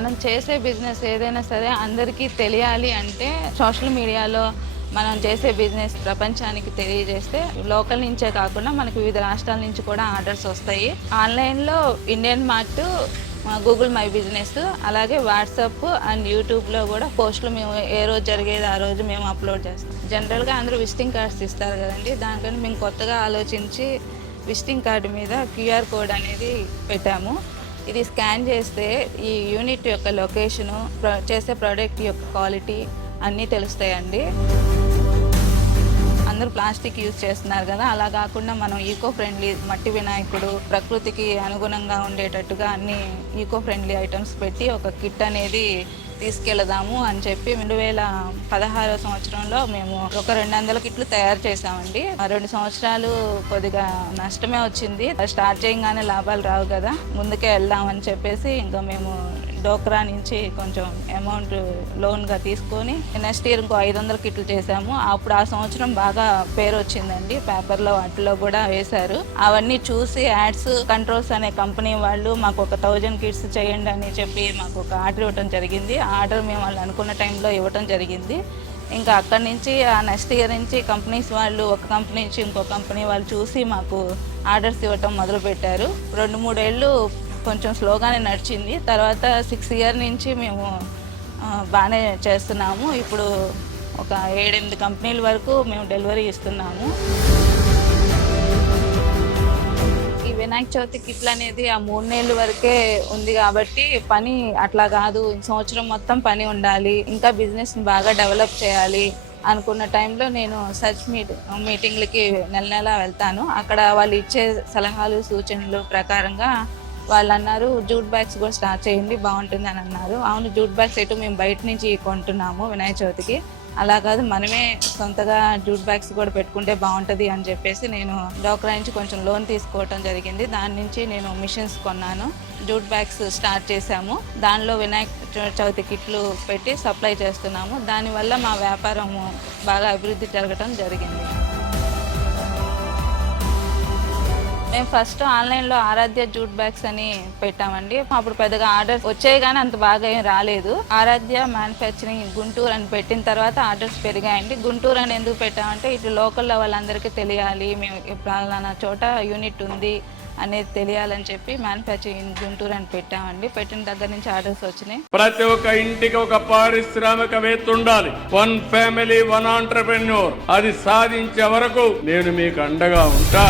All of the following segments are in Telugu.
మనం చేసే బిజినెస్ ఏదైనా సరే అందరికీ తెలియాలి అంటే సోషల్ మీడియాలో మనం చేసే బిజినెస్ ప్రపంచానికి తెలియజేస్తే లోకల్ నుంచే కాకుండా మనకు వివిధ రాష్ట్రాల నుంచి కూడా ఆర్డర్స్ వస్తాయి. ఆన్లైన్లో Indian mart, Google my business, అలాగే వాట్సాప్ అండ్ యూట్యూబ్లో కూడా పోస్టులు మేము ఏ రోజు జరిగేది ఆ రోజు మేము అప్లోడ్ చేస్తాం. జనరల్గా అందరూ విజిటింగ్ కార్డ్స్ ఇస్తారు కదండి, దానికని మేము కొత్తగా ఆలోచించి విజిటింగ్ కార్డు మీద QR కోడ్ అనేది పెట్టాము. ఇది స్కాన్ చేస్తే ఈ యూనిట్ యొక్క లొకేషను, చేసే ప్రోడక్ట్ యొక్క క్వాలిటీ అన్నీ తెలుస్తాయండి. అందరూ ప్లాస్టిక్ యూజ్ చేస్తున్నారు కదా, అలా కాకుండా మనం ఈకో ఫ్రెండ్లీ మట్టి వినాయకుడు, ప్రకృతికి అనుగుణంగా ఉండేటట్టుగా అన్ని ఈకో ఫ్రెండ్లీ ఐటమ్స్ పెట్టి ఒక కిట్ అనేది తీసుకెళ్దాము అని చెప్పి 2016 సంవత్సరంలో మేము ఒక 200 కిట్లు తయారు చేసామండి. 2 సంవత్సరాలు కొద్దిగా నష్టమే వచ్చింది. స్టార్ట్ చేయగానే లాభాలు రావు కదా, ముందుకే వెళ్దామని చెప్పేసి ఇంకా మేము డోక్రా నుంచి కొంచెం అమౌంట్ లోన్గా తీసుకొని నెక్స్ట్ ఇయర్ ఇంకో 500 కిట్లు చేసాము. అప్పుడు ఆ సంవత్సరం బాగా పేరు వచ్చిందండి, పేపర్లో వాటిలో కూడా వేశారు. అవన్నీ చూసి యాడ్స్ కంట్రోల్స్ అనే కంపెనీ వాళ్ళు మాకు ఒక 1000 కిట్స్ చేయండి అని చెప్పి మాకు ఒక ఆర్డర్ ఇవ్వడం జరిగింది. ఆ ఆర్డర్ మేము వాళ్ళు అనుకున్న టైంలో ఇవ్వడం జరిగింది. ఇంకా అక్కడి నుంచి ఆ నెక్స్ట్ ఇయర్ నుంచి కంపెనీస్ వాళ్ళు, ఒక కంపెనీ నుంచి ఇంకో కంపెనీ వాళ్ళు చూసి మాకు ఆర్డర్స్ ఇవ్వటం మొదలుపెట్టారు. 2-3 ఏళ్ళు కొంచెం స్లోగానే నడిచింది. తర్వాత 6 ఇయర్ నుంచి మేము బాగానే చేస్తున్నాము. ఇప్పుడు ఒక 7-8 కంపెనీల వరకు మేము డెలివరీ ఇస్తున్నాము. ఈ వినాయక చవితి కిట్లు అనేది ఆ 3 నెలల వరకే ఉంది కాబట్టి పని అట్లా కాదు, సంవత్సరం మొత్తం పని ఉండాలి, ఇంకా బిజినెస్ని బాగా డెవలప్ చేయాలి అనుకున్న టైంలో నేను సర్చ్ మీటింగ్లకి నెల వెళ్తాను. అక్కడ వాళ్ళు ఇచ్చే సలహాలు సూచనలు ప్రకారంగా వాళ్ళు అన్నారు జూట్ బ్యాగ్స్ కూడా స్టార్ట్ చేయండి బాగుంటుంది అని అన్నారు. అవును, జూట్ బ్యాగ్స్ ఎటు మేము బయట నుంచి కొంటున్నాము వినాయక చవితికి, అలా కాదు మనమే సొంతగా జూట్ బ్యాగ్స్ కూడా పెట్టుకుంటే బాగుంటుంది అని చెప్పేసి నేను డోక్రా నుంచి కొంచెం లోన్ తీసుకోవటం జరిగింది. దాని నుంచి నేను మిషన్స్ కొన్నాను, జూట్ బ్యాగ్స్ స్టార్ట్ చేశాము. దానిలో వినాయక చవితి కిట్లు పెట్టి సప్లై చేస్తున్నాము. దానివల్ల మా వ్యాపారం బాగా అభివృద్ధి జరగటం జరిగింది. మేము ఫస్ట్ ఆన్లైన్లో ఆరాధ్య జూట్ బ్యాగ్స్ అని పెట్టామండి. అప్పుడు పెద్దగా ఆర్డర్స్ వచ్చాయి కానీ అంత బాగా ఏం రాలేదు. ఆరాధ్య మ్యానుఫ్యాక్చరింగ్ గుంటూరు అని పెట్టిన తర్వాత ఆర్డర్స్ పెరిగాయండి. గుంటూరు అని ఎందుకు పెట్టామంటే ఇటు లోకల్లో వాళ్ళందరికీ తెలియాలి, మేము పలానా చోట యూనిట్ ఉంది అనేది తెలియాలని చెప్పి మ్యానుఫ్యాక్చరింగ్ గుంటూరు అని పెట్టామండి. పెట్టిన దగ్గర నుంచి ఆర్డర్స్ వచ్చినాయి. ప్రతి ఒక్క ఇంటికి ఒక పారిశ్రామికవేత్త ఉండాలి. 1 ఫ్యామిలీ 1 ఆంటర్‌ప్రెన్యూర్. అది సాధించే వరకు నేను మీకు అండగా ఉంటా.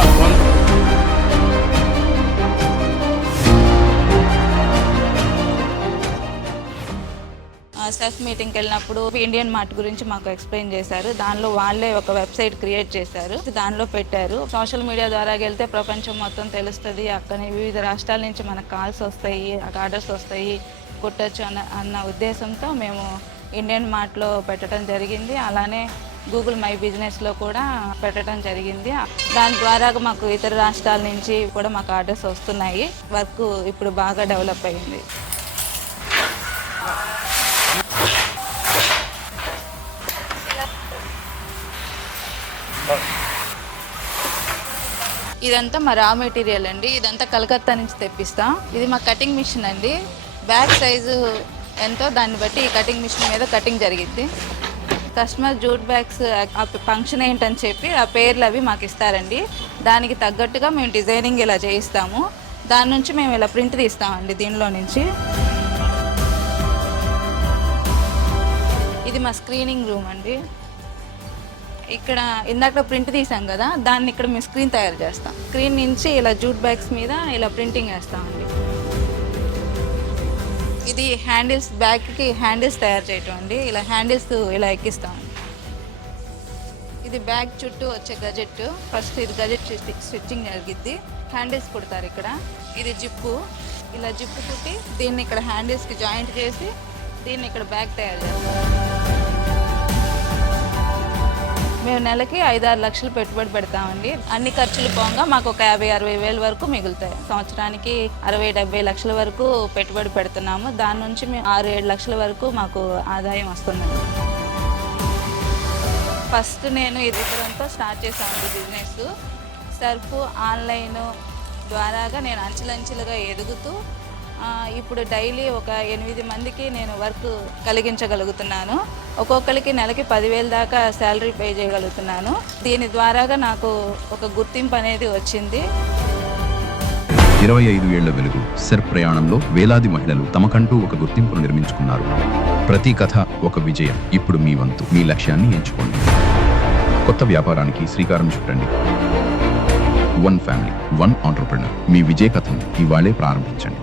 సెఫ్ మీటింగ్కి వెళ్ళినప్పుడు ఇండియన్ మార్ట్ గురించి మాకు ఎక్స్ప్లెయిన్ చేశారు. దానిలో వాళ్ళే ఒక వెబ్సైట్ క్రియేట్ చేశారు, దానిలో పెట్టారు. సోషల్ మీడియా ద్వారా వెళ్తే ప్రపంచం మొత్తం తెలుస్తుంది, అక్కడ వివిధ రాష్ట్రాల నుంచి మనకు కాల్స్ వస్తాయి, ఆర్డర్స్ వస్తాయి, కుట్టచ్చు అన్న ఉద్దేశంతో మేము ఇండియన్ మార్ట్లో పెట్టడం జరిగింది. అలానే గూగుల్ మై బిజినెస్లో కూడా పెట్టడం జరిగింది. దాని ద్వారా మాకు ఇతర రాష్ట్రాల నుంచి కూడా మాకు ఆర్డర్స్ వస్తున్నాయి. వర్క్ ఇప్పుడు బాగా డెవలప్ అయింది. ఇదంతా మా రా మెటీరియల్ అండి, ఇదంతా కలకత్తా నుంచి తెప్పిస్తాం. ఇది మా కటింగ్ మిషన్ అండి. బ్యాగ్ సైజు ఎంతో దాన్ని బట్టి ఈ కటింగ్ మిషన్ మీద కటింగ్ జరిగింది. కస్టమర్ జూట్ బ్యాగ్స్ ఫంక్షన్ ఏంటని చెప్పి ఆ పేర్లు అవి మాకు ఇస్తారండి. దానికి తగ్గట్టుగా మేము డిజైనింగ్ ఇలా చేయిస్తాము. దాని నుంచి మేము ఇలా ప్రింట్ తీస్తామండి. దీనిలో నుంచి ఇది మా స్క్రీనింగ్ రూమ్ అండి. ఇక్కడ ఇందాక ప్రింట్ తీసాం కదా, దాన్ని ఇక్కడ మేము స్క్రీన్ తయారు చేస్తాం. స్క్రీన్ నుంచి ఇలా జూట్ బ్యాగ్స్ మీద ఇలా ప్రింటింగ్ వేస్తామండి. ఇది హ్యాండిల్స్, బ్యాగ్కి హ్యాండిల్స్ తయారు చేయటం అండి. ఇలా హ్యాండిల్స్ ఇలా ఎక్కిస్తామండి. ఇది బ్యాగ్ చుట్టూ వచ్చే గజెట్. ఫస్ట్ ఇది గజెట్ స్టిచ్చింగ్ జరిగిద్ది, హ్యాండిల్స్ కుడతారు ఇక్కడ. ఇది జిప్పు, ఇలా జిప్పు కుట్టి దీన్ని ఇక్కడ హ్యాండిల్స్కి జాయింట్ చేసి దీన్ని ఇక్కడ బ్యాగ్ తయారు చేస్తాం. మేము నెలకి 5-6 లక్షలు పెట్టుబడి పెడతామండి. అన్ని ఖర్చులు పోగా మాకు ఒక 50-60 వేల వరకు మిగులుతాయి. సంవత్సరానికి 60-70 లక్షల వరకు పెట్టుబడి పెడుతున్నాము. దాని నుంచి మేము 6-7 లక్షల వరకు మాకు ఆదాయం వస్తుందండి. ఫస్ట్ నేను ఇద్దరంతో స్టార్ట్ చేశాను బిజినెస్. సర్ఫ్ ఆన్లైన్ ద్వారాగా నేను అంచెలంచెలుగా ఎదుగుతూ ఇప్పుడు డైలీ ఒక 8 మందికి నేను వర్క్ కలిగించగలుగుతున్నాను. ఒక్కొక్కరికి నెలకి 10,000 దాకా శాలరీ పే చేయగలుగుతున్నాను. దీని ద్వారాగా నాకు ఒక గుర్తింపు అనేది వచ్చింది. 25 ఏళ్ల వెలుగు సెర్ ప్రయాణంలో వేలాది మహిళలు తమకంటూ ఒక గుర్తింపును నిర్మించుకున్నారు. ప్రతి కథ ఒక విజయం. ఇప్పుడు మీ వంతు. మీ లక్ష్యాన్ని ఎంచుకోండి. కొత్త వ్యాపారానికి శ్రీకారం చుట్టండి. One family, one entrepreneur. మీ విజయ కథను ఇవాళే ప్రారంభించండి.